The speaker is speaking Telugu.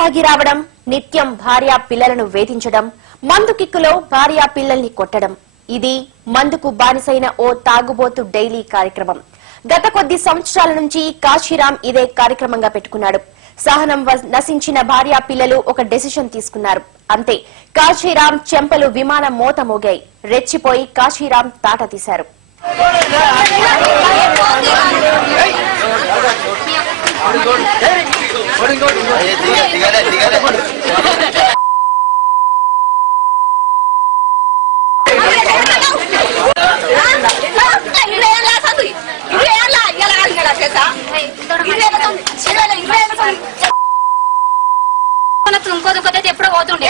తాగి రావడం, నిత్యం భార్యా పిల్లలను వేధించడం, మందు కిక్కులో భార్యా పిల్లల్ని కొట్టడం, ఇది మందుకు బానిసైన ఓ తాగుబోతు డైలీ కార్యక్రమం. గత కొద్ది సంవత్సరాల నుంచి కాశీరాం ఇదే కార్యక్రమంగా పెట్టుకున్నాడు. సహనం నశించిన భార్యా పిల్లలు ఒక డెసిషన్ తీసుకున్నారు. అంతే, కాశీరాం చెంపలు విమాన మోత మోగాయి. రెచ్చిపోయి కాశీరాం తాట తీశారు. ఎప్పుడో పోతుండే